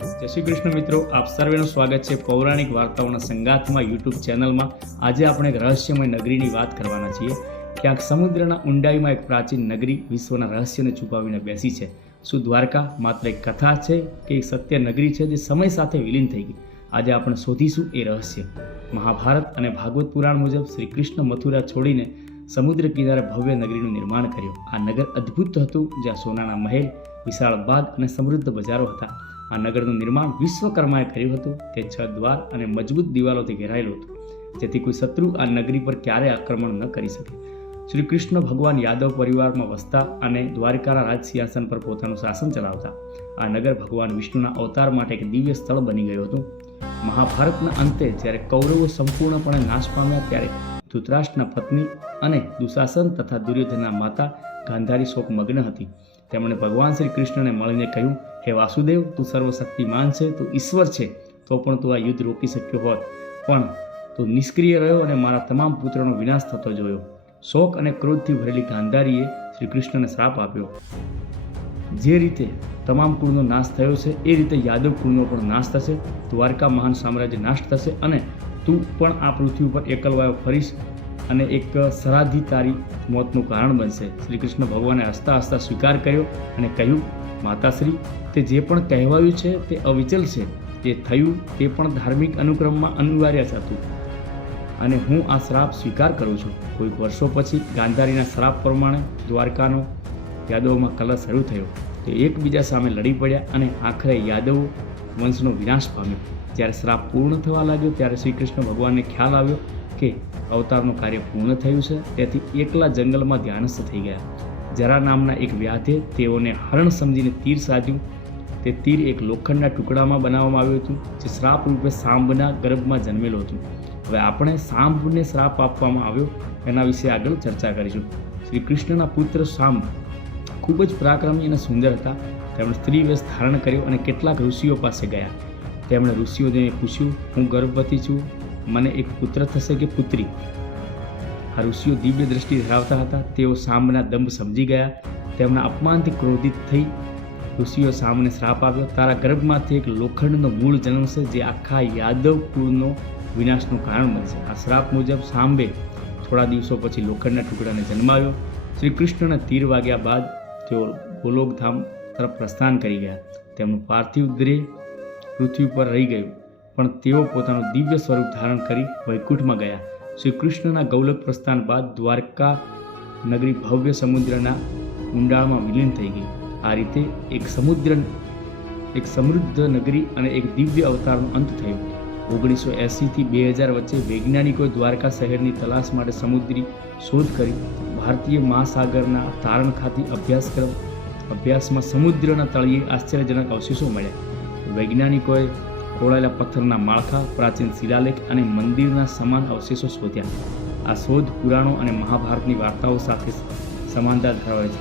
જય શ્રી કૃષ્ણ મિત્રો, આપ સર્વેનું સ્વાગત છે પૌરાણિક વાર્તાઓના સંગાથમાં યુટ્યુબ ચેનલમાં. આજે આપણે એક રહસ્યમય નગરીની વાત કરવાના છીએ. ક્યાંક સમુદ્રના ઊંડાઈમાં એક પ્રાચીન નગરી વિશ્વના રહસ્યને છુપાવીને બેસી છે. શું દ્વારકા માત્ર એક કથા છે કે એક સત્ય નગરી છે જે સમય સાથે વિલીન થઈ ગઈ? આજે આપણે શોધીશું એ રહસ્ય. મહાભારત અને ભાગવત પુરાણ મુજબ શ્રી કૃષ્ણ મથુરા છોડીને સમુદ્ર કિનારે ભવ્ય નગરીનું નિર્માણ કર્યું. આ નગર અદ્ભુત હતું, જ્યાં સોનાના મહેલ, વિશાળ બાગ અને સમૃદ્ધ બજારો હતા. આ નગરનું નિર્માણ વિશ્વકર્માએ કર્યું હતું. તે 6 દ્વાર અને મજબૂત દિવાલોથી ઘેરાયેલું હતું, જેથી કોઈ શત્રુ આ નગરી પર ક્યારેય આક્રમણ ન કરી શકે. શ્રી કૃષ્ણ ભગવાન યાદવ પરિવારમાં વસતા અને દ્વારકાના રાજ સિંહાસન પર પોતાનું શાસન ચલાવતા. આ નગર ભગવાન વિષ્ણુના અવતાર માટે એક દિવ્ય સ્થળ બની ગયું હતું. મહાભારતના અંતે જ્યારે કૌરવો સંપૂર્ણપણે નાશ પામ્યા, ત્યારે ધૃતરાષ્ટ્રના પત્ની અને દુશાસન તથા દુર્યોધનના માતા ગાંધારી શોકમગ્ન હતી. તેમણે ભગવાન શ્રી કૃષ્ણને મળીને કહ્યું, હે વાસુદેવ, તું સર્વશક્તિમાન છે, તું ઈશ્વર છે, તો પણ તું આ યુદ્ધ રોકી શક્યો હોત, પણ તું નિષ્ક્રિય રહ્યો અને મારા તમામ પુત્રોનો વિનાશ થતો જોયો. શોક અને ક્રોધથી ભરેલી ગાંધારીએ શ્રી કૃષ્ણને શ્રાપ આપ્યો. જે રીતે તમામ કુળનો નાશ થયો છે, એ રીતે યાદવ કુળનો પણ નાશ થશે. દ્વારકા મહાન સામ્રાજ્ય નાશ થશે અને તું પણ આ પૃથ્વી ઉપર એકલવાયો ફરીશ અને એક સરાધી તારી મોતનું કારણ બનશે. શ્રી કૃષ્ણ ભગવાને હસતા હસતા સ્વીકાર કર્યો અને કહ્યું, માતાશ્રી, તે જે પણ કહેવાયું છે તે અવિચલ છે. જે થયું તે પણ ધાર્મિક અનુક્રમમાં અનિવાર્ય હતું અને હું આ શ્રાપ સ્વીકાર કરું છું. કોઈક વર્ષો પછી ગાંધારીના શ્રાપ પ્રમાણે દ્વારકાનો યાદવોમાં કલહ શરૂ થયો. તે એકબીજા સામે લડી પડ્યા અને આખરે યાદવ વંશનો વિનાશ પામ્યો. જ્યારે શ્રાપ પૂર્ણ થવા લાગ્યો, ત્યારે શ્રી કૃષ્ણ ભગવાનને ખ્યાલ આવ્યો કે અવતારનું કાર્ય પૂર્ણ થયું છે. તેથી એકલા જંગલમાં ધ્યાનસ્થ થઈ ગયા. જરા નામના એક વ્યાધે તેઓને હરણ સમજીને તીર સાધ્યું. તે તીર એક લોખંડના ટુકડામાં બનાવવામાં આવ્યું હતું, જે શ્રાપ રૂપે સાંભના ગર્ભમાં જન્મેલું હતું. હવે આપણે સાંભને શ્રાપ આપવામાં આવ્યો એના વિશે આગળ ચર્ચા કરીશું. શ્રી કૃષ્ણના પુત્ર સાંભ ખૂબ જ પરાક્રમી અને સુંદર હતા. તેમણે સ્ત્રી વેશ ધારણ કર્યો અને કેટલાક ઋષિઓ પાસે ગયા. તેમણે ઋષિઓને પૂછ્યું, હું ગર્ભવતી છું, મને એક પુત્ર થશે કે પુત્રી? આ ઋષિઓ દિવ્ય દ્રષ્ટિ ધરાવતા હતા. તેઓ સાંભના દંભ સમજી ગયા. તેમના અપમાનથી ક્રોધિત થઈ ઋષિઓ સાંભને શ્રાપ આપ્યો, તારા ગર્ભમાંથી એક લોખંડનો મૂળ જન્મશે, જે આખા યાદવ કુળનો વિનાશનું કારણ બનશે. આ શ્રાપ મુજબ સાંભે થોડા દિવસો પછી લોખંડના ટુકડાને જન્માવ્યો. શ્રી કૃષ્ણના તીર વાગ્યા બાદ તેઓ ગોલોકધામ તરફ પ્રસ્થાન કરી ગયા. તેમનું પાર્થિવ દેહ પૃથ્વી પર રહી ગયું, પણ તેઓ પોતાનું દિવ્ય સ્વરૂપ ધારણ કરી વૈકુંઠમાં ગયા. શ્રી કૃષ્ણના ગૌલોક પ્રસ્થાન બાદ દ્વારકા નગરી ભવ્ય સમુદ્રના ઊંડાણમાં વિલીન થઈ ગઈ. આ રીતે એક સમૃદ્ધ નગરી અને એક દિવ્ય અવતારનો અંત થયો. 1980 થી 2000 વચ્ચે વૈજ્ઞાનિકોએ દ્વારકા શહેરની તલાશ માટે સમુદ્રી શોધ કરી. ભારતીય મહાસાગરના તારણ ખાતે અભ્યાસમાં સમુદ્રના તળિયે આશ્ચર્યજનક અવશેષો મળ્યા. વૈજ્ઞાનિકોએ ખોળાયેલા પથ્થરના માળખા, પ્રાચીન શિલાલેખ અને મંદિરના સમાન અવશેષો શોધ્યા. આ શોધ પુરાણો અને મહાભારતની વાર્તાઓ સાથે સમાનતા ધરાવે છે.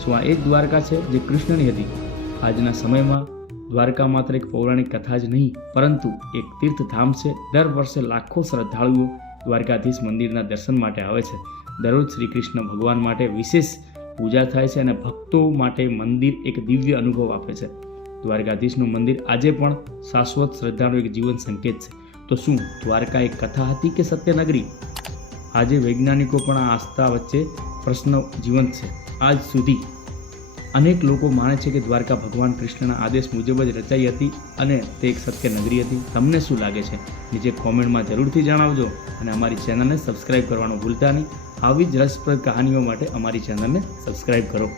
શું આ એ જ દ્વારકા છે જે કૃષ્ણની હતી? આજના સમયમાં દ્વારકા માત્ર એક પૌરાણિક કથા જ નહીં, પરંતુ એક તીર્થધામ છે. દર વર્ષે લાખો શ્રદ્ધાળુઓ દ્વારકાધીશ મંદિરના દર્શન માટે આવે છે. દરરોજ શ્રી કૃષ્ણ ભગવાન માટે વિશેષ પૂજા થાય છે અને ભક્તો માટે મંદિર એક દિવ્ય અનુભવ આપે છે. દ્વારકાધીશનું મંદિર આજે પણ શાશ્વત શ્રદ્ધાનું એક જીવન સંકેત છે. તો શું દ્વારકા એક કથા હતી કે સત્ય નગરી? આજે વૈજ્ઞાનિકો પણ આ આસ્થા વચ્ચે પ્રશ્ન જીવંત છે. આજ સુધી અનેક લોકો માને છે કે દ્વારકા ભગવાન કૃષ્ણના આદેશ મુજબ જ રચાઈ હતી અને તે એક સત્ય નગરી હતી. તમને શું લાગે છે? નીચે કોમેન્ટમાં જરૂરથી જણાવજો અને અમારી ચેનલને સબસ્ક્રાઈબ કરવાનું ભૂલતા નહીં. આવી જ રસપ્રદ કહાનીઓ માટે અમારી ચેનલને સબસ્ક્રાઈબ કરો.